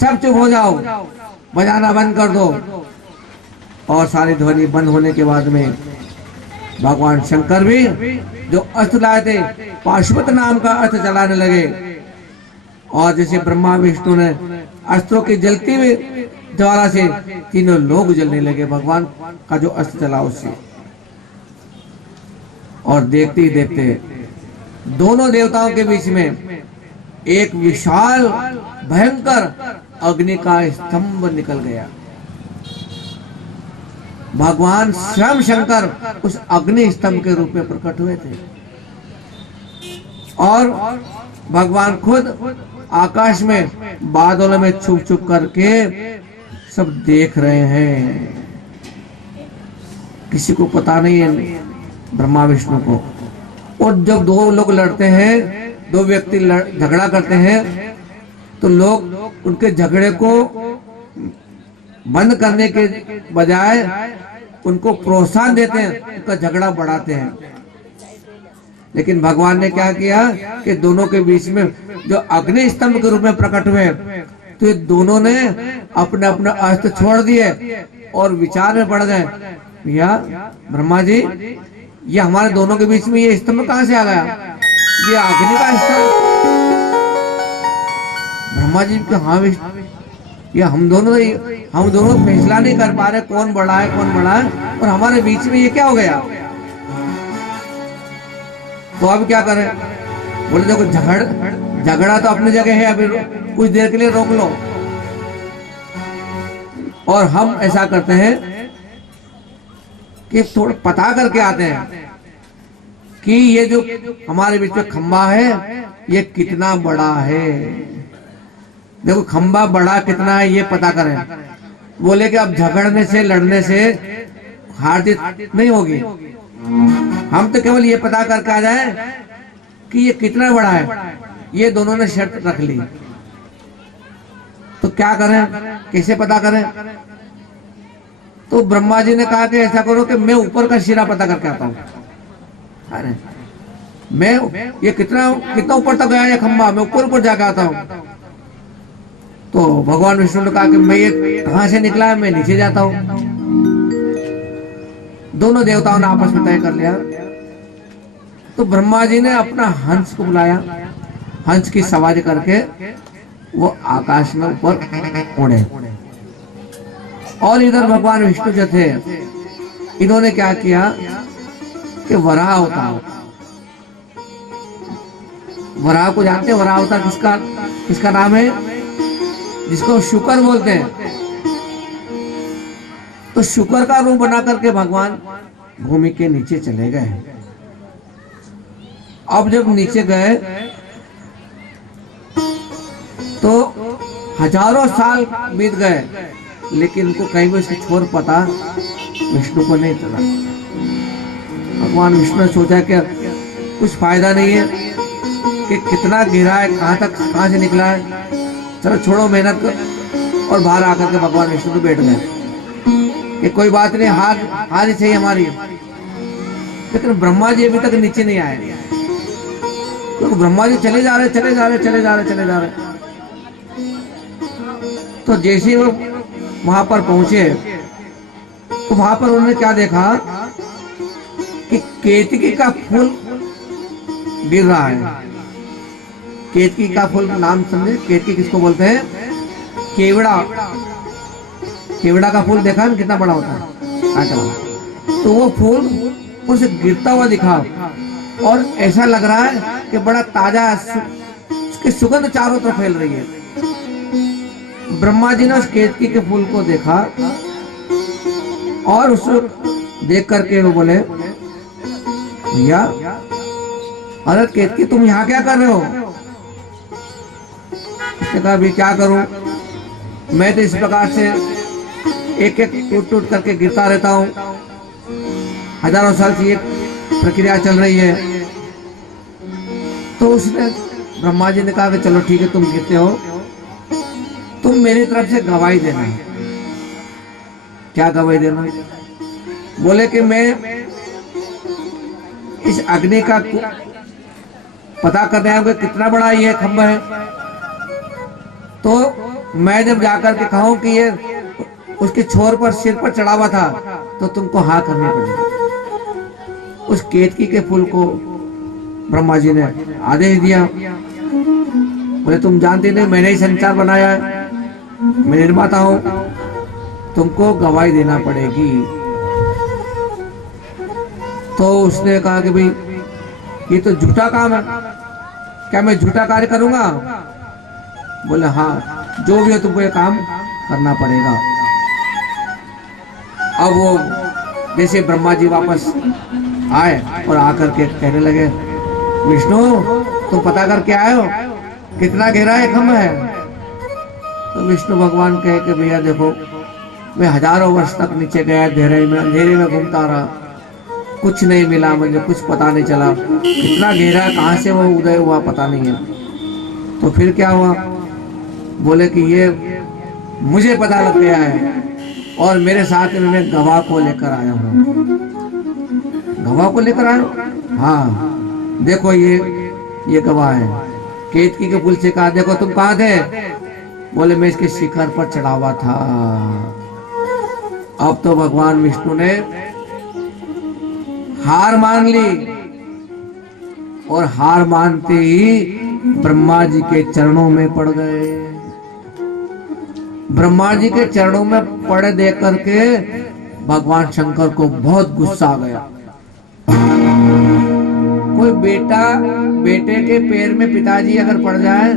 सब चुप हो जाओ, बजाना बंद कर दो। और सारी ध्वनि बंद होने के बाद में भगवान शंकर भी जो अस्त्र लाए थे, पाशुपत नाम का अस्त्र चलाने लगे। और जैसे ब्रह्मा विष्णु ने अस्त्रों की जलती हुई ज्वाला से तीनों लोग जलने लगे भगवान का जो अस्त्र चला उससे। और देखते ही देखते दोनों देवताओं के बीच में एक विशाल भयंकर अग्नि का स्तंभ निकल गया। भगवान स्वयं शंकर उस अग्नि स्तंभ के रूप में प्रकट हुए थे। और भगवान खुद आकाश में बादलों में छुप छुप करके सब देख रहे हैं। किसी को पता नहीं है, ब्रह्मा विष्णु को। और जब दो लोग लड़ते हैं, दो व्यक्ति झगड़ा करते हैं, तो लोग उनके झगड़े को बंद करने के बजाय उनको प्रोत्साहन देते हैं, उनका झगड़ा बढ़ाते हैं। लेकिन भगवान ने क्या किया कि दोनों के बीच में जो अग्नि स्तंभ के रूप में प्रकट हुए, तो ये दोनों ने अपने अपने अस्त्र छोड़ दिए और विचार में पड़ गए, भैया ब्रह्मा जी, ये हमारे दोनों के बीच में ये स्तंभ कहां से आ गया? ये अग्नि का स्तंभ। ब्रह्मा जी के हाँ ये हम दोनों फैसला नहीं कर पा रहे कौन बड़ा है कौन बड़ा है, और हमारे बीच में ये क्या हो गया? तो अब क्या करें? बोले देखो झगड़ा तो अपनी जगह है, अभी कुछ देर के लिए रोक लो। और हम ऐसा करते हैं कि थोड़ा पता करके आते हैं कि ये जो हमारे बीच में खंबा है ये कितना बड़ा है। देखो खंबा बड़ा कितना है ये पता करें। बोले कि अब झगड़ने से लड़ने से हार जीत नहीं होगी, हम तो केवल ये पता करके आ जाए कि ये कितना बड़ा है। ये दोनों ने शर्त रख ली, तो क्या करें, कैसे पता करें? तो ब्रह्मा जी ने कहा कि ऐसा करो कि मैं ऊपर का सिरा पता करके आता हूँ। अरे मैं ये कितना ऊपर तक गया ये खंबा, मैं ऊपर जाके आता हूँ। तो भगवान विष्णु ने कहा कि मैं ये कहां से निकला है, मैं नीचे जाता हूँ। दोनों देवताओं ने आपस में तय कर लिया। तो ब्रह्मा जी ने अपना हंस को बुलाया, हंस की सवारी करके वो आकाश में ऊपर उड़े। और इधर भगवान विष्णु जो थे, इन्होंने क्या किया कि वराह अवतार, वराह को जानते हैं? वराह अवतार किसका नाम है? जिसको शुकर बोलते हैं। तो शुकर का रूप बना करके भगवान भूमि के नीचे चले गए। अब जब नीचे गए तो हजारों साल बीत गए, लेकिन उनको कहीं भी उसकी छोर पता विष्णु को नहीं चला। भगवान विष्णु ने सोचा कि कुछ फायदा नहीं है कि कितना गिरा है, कहां से निकला है, चलो छोड़ो मेहनत कर। और बाहर आकर के भगवान विष्णु तो बैठ गए कि कोई बात नहीं, हार ही चाहिए हमारी। लेकिन ब्रह्मा जी अभी तक नीचे नहीं आए, तो ब्रह्मा जी चले जा रहे। तो जैसे वो वहां पर पहुंचे तो वहां पर उन्होंने क्या देखा कि केतकी का फूल गिर रहा है। केतकी का फूल नाम समझे? केतकी किसको बोलते हैं? केवड़ा। केवड़ा का फूल देखा है कितना बड़ा होता है, कांटा वाला। तो वो फूल उसे गिरता हुआ दिखा और ऐसा लग रहा है कि बड़ा ताजा, उसकी सुगंध चारों तरफ फैल रही है। ब्रह्मा जी ने उस केतकी के फूल को देखा और उसको देख करके वो बोले, भैया अरे केतकी तुम यहाँ क्या कर रहे हो? उसने कहा अभी क्या करूं, मैं तो इस प्रकार से एक एक टूट टूट करके गिरता रहता हूं, हजारों साल से ये प्रक्रिया चल रही है। तो उसने ब्रह्मा जी ने कहा कि चलो ठीक है, तुम गिरते हो, तुम मेरी तरफ से गवाही देना। क्या गवाही देना? बोले कि मैं इस अग्नि का पता करने आऊंगा कितना बड़ा ये खंभा है, तो मैं जब जाकर के कहूं कि ये उसके छोर पर सिर पर चढ़ा हुआ था, तो तुमको हाँ करनी पड़ेगी। उस केतकी के फूल को ब्रह्मा जी ने आदेश दिया। बोले तुम जानते नहीं, मैंने ही संसार बनाया है, मैं निर्माता हूं, तुमको गवाही देना पड़ेगी। तो उसने कहा कि भाई ये तो झूठा काम है, क्या मैं झूठा कार्य करूंगा? बोले हाँ, जो भी हो तुमको ये काम करना पड़ेगा। अब वो जैसे ब्रह्मा जी वापस आए और आकर के कहने लगे, विष्णु तुम पता करके आए हो कितना गहरा है खंभा है? तो विष्णु भगवान कहे कि भैया देखो, मैं हजारों वर्ष तक नीचे गया, अंधेरे में घूमता रहा, कुछ नहीं मिला मुझे, कुछ पता नहीं चला कितना गहरा, कहाँ से वो उदय हुआ पता नहीं है। तो फिर क्या हुआ? बोले कि ये मुझे पता लग गया है और मेरे साथ में मैं गवाह को लेकर आया हूँ। गवाह को लेकर आया हूँ? हाँ देखो ये गवाह है। केतकी के पुल से कहा, देखो तुम कहाँ थे? बोले मैं इसके शिखर पर चढ़ा हुआ था। अब तो भगवान विष्णु ने हार मान ली और हार मानते ही ब्रह्मा जी के चरणों में पड़ गए। ब्रह्मा जी के चरणों में पड़े देख करके भगवान शंकर को बहुत गुस्सा आ गया। कोई बेटे के पैर में पिताजी अगर पड़ जाए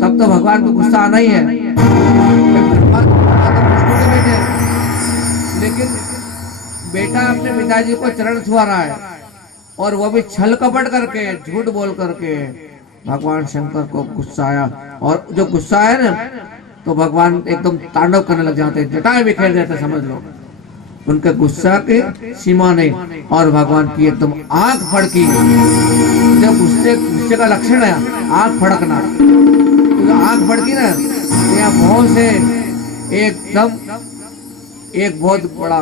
तब तो भगवान को गुस्सा आना ही है। ब्रह्मा तो विष्णु के बेटे, लेकिन बेटा अपने पिताजी को चरण छुआ रहा है और वो भी छल कपट करके, झूठ बोल करके। भगवान शंकर को गुस्सा आया और जो गुस्सा है ना, तो भगवान एकदम तांडव करने लग जाते, जटाएं बिखेर देते, समझ लो। उनके गुस्सा की सीमा नहीं और भगवान की एकदम आंख फड़की। जब गुस्से का लक्षण है आंख फड़कना, तो आंख फड़की ना, तो यहाँ बहुत से एकदम एक बहुत बड़ा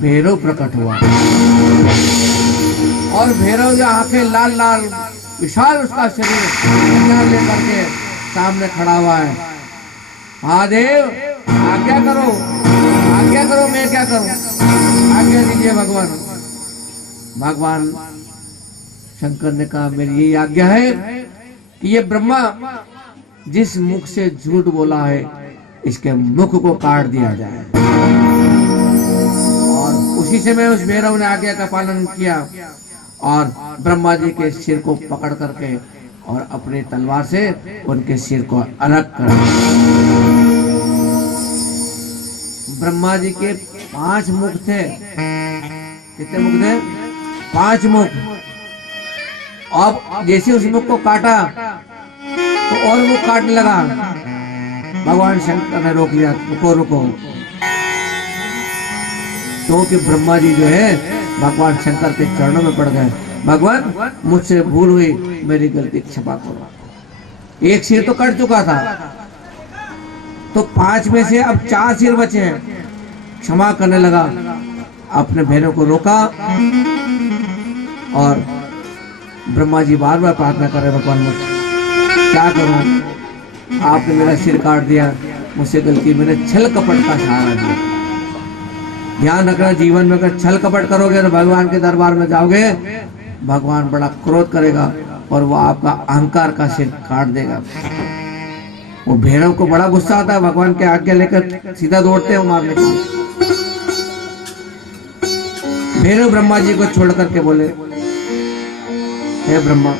भैरव प्रकट हुआ और भैरव जो आंखें लाल लाल, विशाल उसका शरीर लेकर के सामने खड़ा हुआ है। महादेव आज्ञा करो, आज्ञा करो, मैं क्या करूं? आज्ञा दीजिए भगवान। भगवान शंकर ने कहा, मेरी यही आज्ञा है कि ये ब्रह्मा जिस मुख से झूठ बोला है, इसके मुख को काट दिया जाए। और उसी से मैं उस भैरव ने आज्ञा का पालन किया और ब्रह्मा जी के सिर को पकड़ करके और अपनी तलवार से उनके सिर को अलग कर। ब्रह्मा जी के 5 मुख थे। कितने मुख थे? 5 मुख। अब जैसे उस मुख को काटा तो और मुख काटने लगा। भगवान शंकर ने रोक लिया, रुको रुको, क्योंकि ब्रह्मा जी जो है भगवान शंकर के चरणों में पड़ गए। भगवान मुझसे भूल हुई, मेरी गलती क्षमा करो। एक सिर तो कट चुका था, तो 5 में से अब 4 सिर बचे हैं। क्षमा करने लगा, अपने बहनों को रोका और ब्रह्मा जी बार बार प्रार्थना कर रहे, भगवान मुझे क्या करूं, आपने मेरा सिर काट दिया, मुझसे गलती, मैंने छल कपट का सहारा दिया। ध्यान रखना, जीवन में अगर छल कपट करोगे तो भगवान के दरबार में जाओगे, भगवान बड़ा क्रोध करेगा और वो आपका अहंकार का सिर काट देगा। वो भैरव को बड़ा गुस्सा आता है, भगवान के आज्ञा लेकर सीधा दौड़ते हैं मारने के लिए। भैरव ब्रह्मा जी को छोड़ करके बोले, हे ब्रह्मा,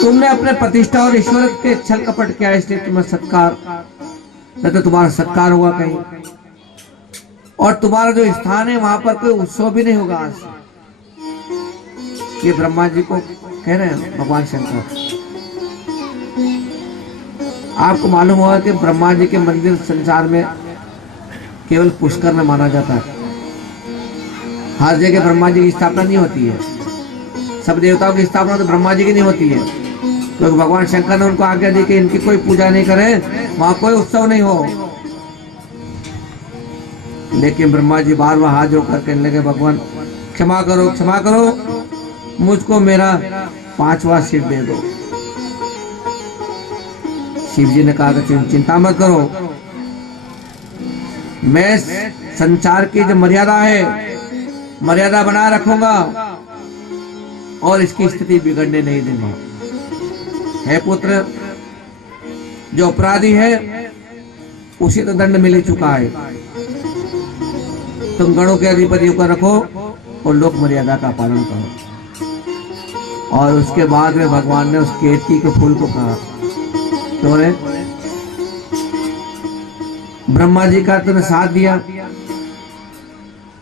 तुमने अपने प्रतिष्ठा और ईश्वर के छल कपट किया, इसलिए तुम्हें सत्कार, न तो तुम्हारा सत्कार हुआ कहीं, और तुम्हारा जो स्थान है वहां पर कोई उत्सव भी नहीं होगा आज से। ये ब्रह्मा जी को कह रहे हैं भगवान शंकर। आपको मालूम होगा कि ब्रह्मा जी के मंदिर संसार में केवल पुष्कर में माना जाता है। हर जगह ब्रह्मा जी की स्थापना नहीं होती है। सब देवताओं की स्थापना तो ब्रह्मा जी की नहीं होती है, क्योंकि तो भगवान शंकर ने उनको आज्ञा दी कि इनकी कोई पूजा नहीं करें, वहां कोई उत्सव नहीं हो। लेकिन ब्रह्मा जी बार बार हाथ जोड़ कर कहने लगे, भगवान क्षमा करो, क्षमा करो, मुझको मेरा 5वां सिर दे दो। शिव जी ने कहा कि चिंता मत करो, मैं संसार की जो मर्यादा है, मर्यादा बनाए रखूंगा और इसकी स्थिति बिगड़ने नहीं दूंगा। है पुत्र, जो अपराधी है उसे तो दंड मिल चुका है, तुम गणों के अधिपति होकर रखो और लोक मर्यादा का पालन करो। और उसके बाद में भगवान ने उस केतकी के फूल को कहा, तो रे ब्रह्मा जी का तुमने साथ दिया,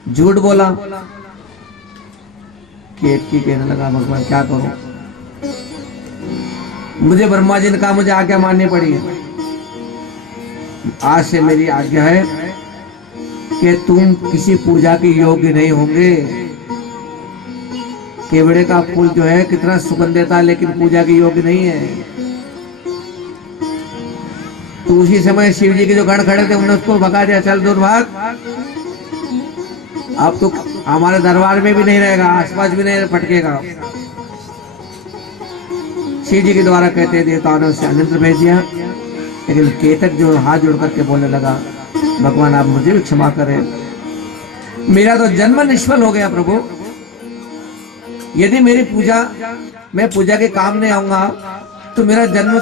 झूठ बोला। केतकी कहने लगा, भगवान क्या करूं, मुझे ब्रह्मा जी ने कहा मुझे आज्ञा माननी पड़ी है। आज से मेरी आज्ञा है कि तुम किसी पूजा के योग्य नहीं होंगे। केवड़े का फूल जो है कितना सुगंध देता है, लेकिन पूजा के योग्य नहीं है। तो उसी समय शिव जी के जो गण खड़े थे उन्होंने उसको भगा दिया, चल दूर भाग, अब तो हमारे दरबार में भी नहीं रहेगा, आसपास भी नहीं फटकेगा। शिव जी के द्वारा कहते देवताओं ने उसे अन्यत्र भेज दिया। लेकिन केतक जो हाथ जोड़ करके बोलने लगा, भगवान आप मुझे भी क्षमा करें, मेरा तो जन्म निष्फल हो गया प्रभु। यदि मेरी पूजा, मैं पूजा के काम नहीं आऊंगा तो मेरा जन्म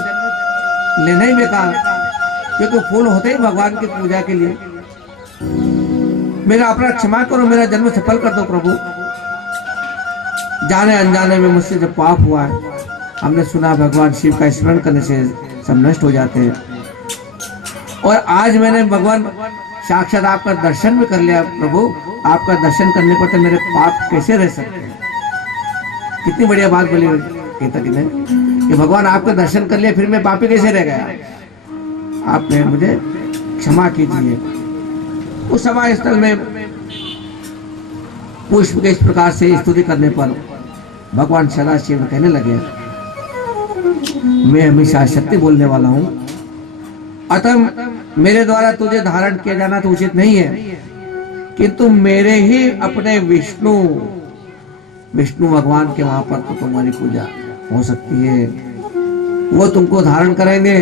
लेना ही बेकार, क्योंकि फूल होते ही भगवान की पूजा के लिए। मेरा अपराध क्षमा करो, मेरा जन्म सफल कर दो प्रभु। जाने अनजाने में मुझसे जो पाप हुआ है, हमने सुना भगवान शिव का स्मरण करने से सब नष्ट हो जाते हैं, और आज मैंने भगवान साक्षात आपका दर्शन भी कर लिया प्रभु। आपका दर्शन करने पर तो मेरे पाप कैसे रह सकते हैं। कितनी बढ़िया बात बोली केतकी ने कि भगवान आपका दर्शन कर लिया, फिर मैं पापी कैसे रह गया, आपने मुझे क्षमा कीजिए। उस सभा स्थल में पुष्प के इस प्रकार से स्तुति करने पर भगवान सदाशिव कहने लगे, मैं हमेशा सत्य बोलने वाला हूं, अतः मेरे द्वारा तुझे धारण किया जाना तो उचित नहीं है, किंतु मेरे ही अपने विष्णु भगवान के वहां पर तो तुम्हारी पूजा हो सकती है। वो तुमको धारण करेंगे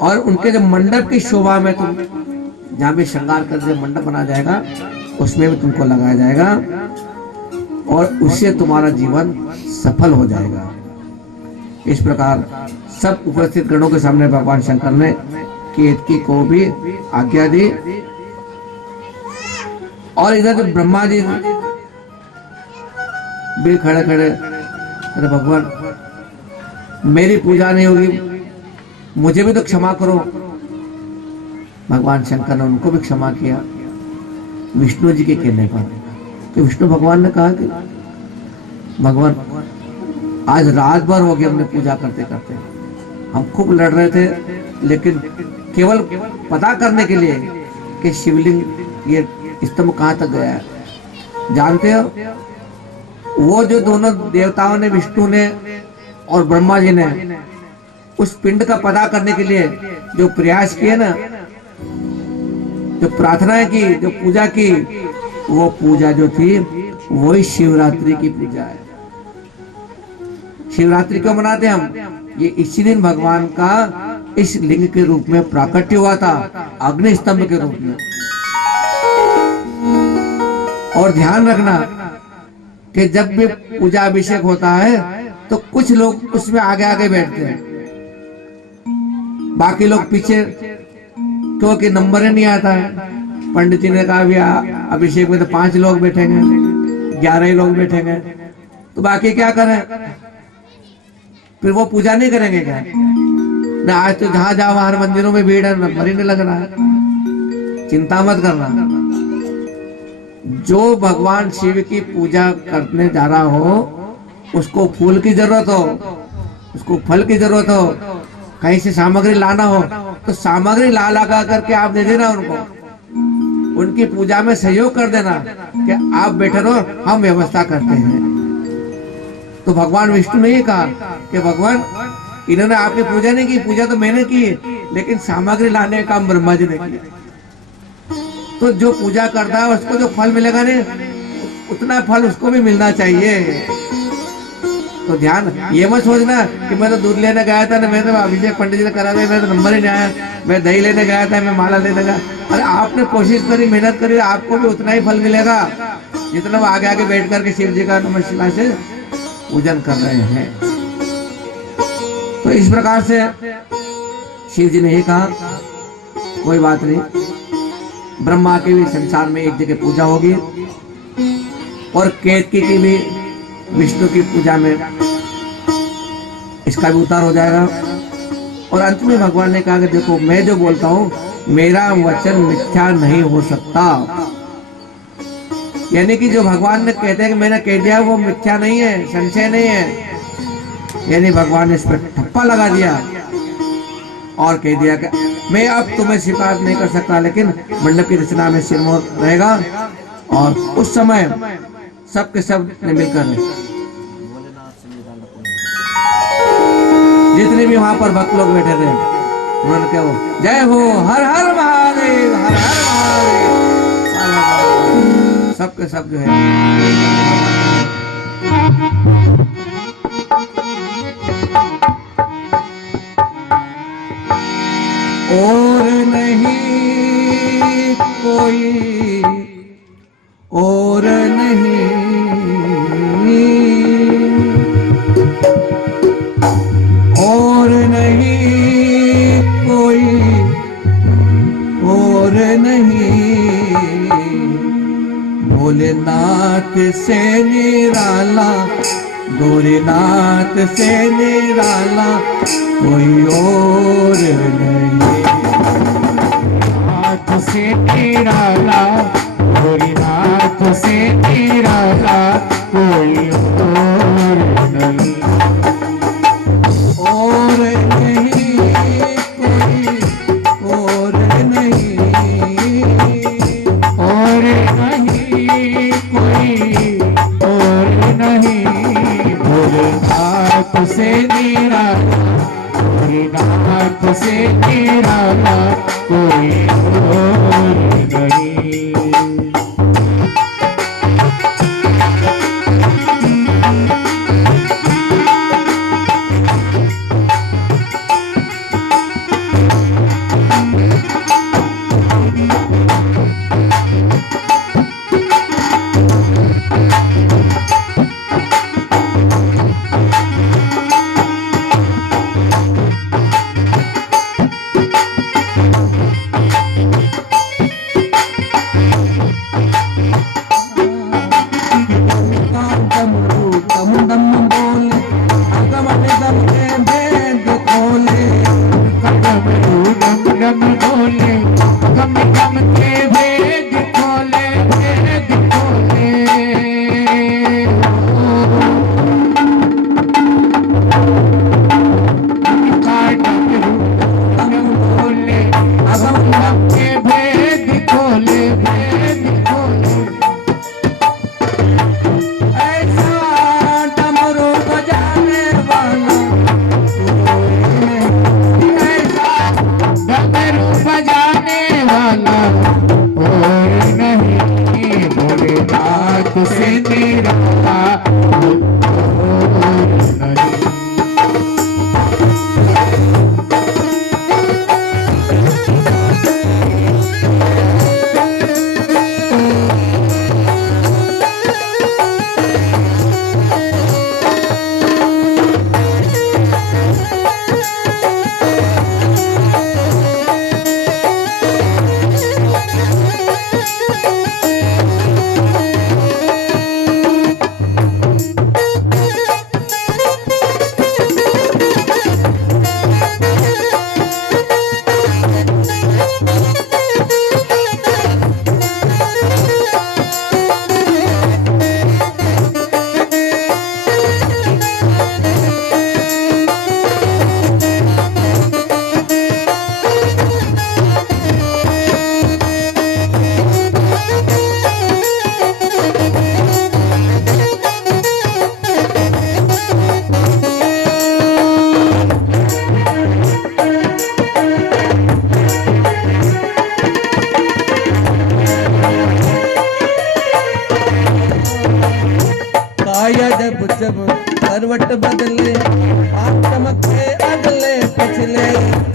और उनके जो मंडप की शोभा में तुम, जहां भी श्रृंगार कर जो मंडप बना जाएगा उसमें भी तुमको लगाया जाएगा और उससे तुम्हारा जीवन सफल हो जाएगा। इस प्रकार सब उपस्थित गणों के सामने भगवान शंकर ने केतकी को भी आज्ञा दी, और इधर जो ब्रह्मा जी भी खड़े खड़े, अरे भगवान मेरी पूजा नहीं होगी, मुझे भी तो क्षमा करो। भगवान शंकर ने उनको भी क्षमा किया विष्णु जी के कहने पर। तो विष्णु भगवान ने कहा कि भगवान आज रात भर हो गया हमने पूजा करते करते, हम खूब लड़ रहे थे, लेकिन केवल पता करने के लिए कि शिवलिंग ये स्तंभ कहाँ तक गया है। जानते हो वो जो दोनों देवताओं ने, विष्णु ने और ब्रह्मा जी ने, उस पिंड का पता करने के लिए जो प्रयास किए ना, जो प्रार्थनाएं की, जो पूजा की, वो पूजा जो थी वही शिवरात्रि की पूजा है। शिवरात्रि क्यों मनाते हम? ये इसी दिन भगवान का इस लिंग के रूप में प्राकट्य हुआ था, अग्नि स्तंभ के रूप में। और ध्यान रखना कि जब भी पूजा अभिषेक होता है तो कुछ लोग उसमें आगे आगे बैठते हैं, बाकी लोग पीछे, क्योंकि नंबर ही नहीं आता है। पंडित जी ने कहा भैया अभिषेक में तो 5 लोग बैठेंगे, 11 लोग बैठेंगे, तो बाकी क्या करें? फिर वो पूजा नहीं करेंगे क्या? ना, आज तो जहां जाओ हर मंदिरों में भीड़ है, नंबर ही नहीं लग रहा है। चिंता मत करना, जो भगवान शिव की पूजा करने जा रहा हो उसको फूल की जरूरत हो, उसको फल की जरूरत हो, कहीं से सामग्री लाना हो तो सामग्री ला लगा करके आप दे देना उनको, उनकी पूजा में सहयोग कर देना कि आप बैठे रहो, हम व्यवस्था करते हैं। तो भगवान विष्णु ने ये कहा कि भगवान इन्होंने आपकी पूजा नहीं की, पूजा तो मैंने की, लेकिन सामग्री लाने का काम ब्रह्मा जी ने किया। तो जो पूजा करता है उसको जो फल मिलेगा ने उतना फल उसको भी मिलना चाहिए। तो ध्यान ये मत सोचना कि मैं तो दूध लेने गया था ना, मैं तो अभिषेक पंडित जी ने करा दिया, मैं तो नंबर ही नहीं आया, मैं दही लेने गया था, मैं माला लेने गया। अरे आपने कोशिश करी, मेहनत करी, आपको भी उतना ही फल मिलेगा जितना वो आगे आगे बैठ करके शिव जी का नमः शिवाय से पूजन कर रहे हैं। तो इस प्रकार से शिव जी ने ये कहा कोई बात नहीं, ब्रह्मा की भी संसार में एक जगह पूजा होगी और केतकी की भी विष्णु की पूजा में इसका भी उतार हो जाएगा। और अंत में भगवान ने कहा कि देखो मैं जो बोलता हूं मेरा वचन मिथ्या नहीं हो सकता, यानी कि जो भगवान ने कहते हैं कि मैंने कह दिया वो मिथ्या नहीं है, संशय नहीं है। यानी भगवान ने इस पर ठप्पा लगा दिया और कह दिया कि मैं अब तुम्हें स्वीकार नहीं कर सकता, लेकिन मंडप की रचना में सिरमौर रहेगा। और उस समय सबके सब ने मिलकर जितने भी वहां पर भक्त लोग बैठे थे उन्होंने क्या हो जय हो हर हर महादेव, हर हर महादेव, सबके सब जो है और नहीं कोई और नहीं, और नहीं कोई और नहीं, भोलेनाथ से निराला, गौरीनाथ से निराला कोई और नहीं। नाथ से निराला, गौरीनाथ से निराला कोई और नहीं। और नहीं कोई और नहीं, और नहीं कोई और नहीं, भोलेनाथ से निराला, गौरीनाथ से निराला कोई और नहीं। करवट बदले आप चमके अगले पिछले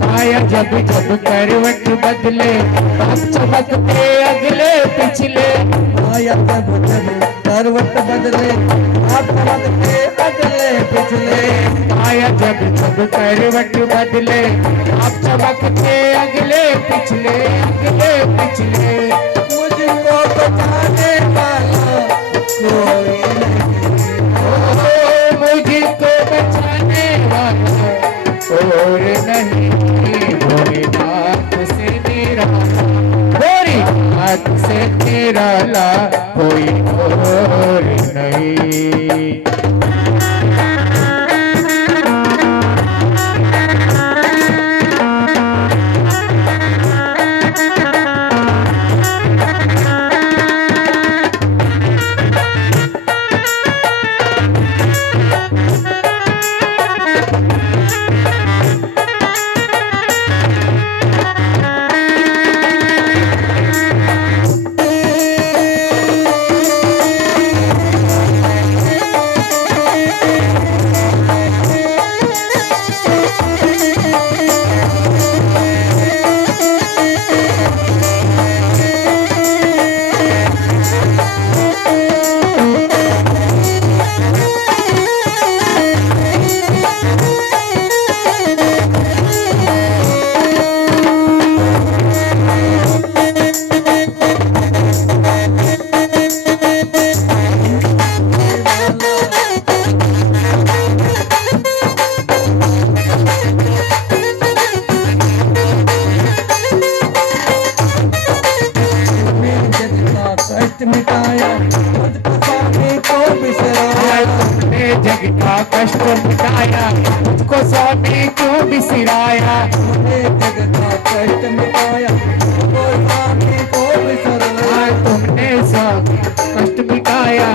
काया जब जब करवट बदले आप चमकते अगले पिछले आया जब जब करवट बदले आप चमकते अगले पिछले काया जब जब करवट बदले आप चमकते अगले पिछले मुझको बचाने वाला कोई ओ मुझको बचाने वाला और नहीं भोलेनाथ से निराला भोलेनाथ से निराला कोई और नहीं। कष्ट मिटाया मुझको स्वामी को बिसराया तुमने जग का कष्ट मिटाया मुझको स्वामी को बिसराया तुमने जग का कष्ट मिटाया मुझको स्वामी को बिसराया तुमने सब कष्ट मिटाया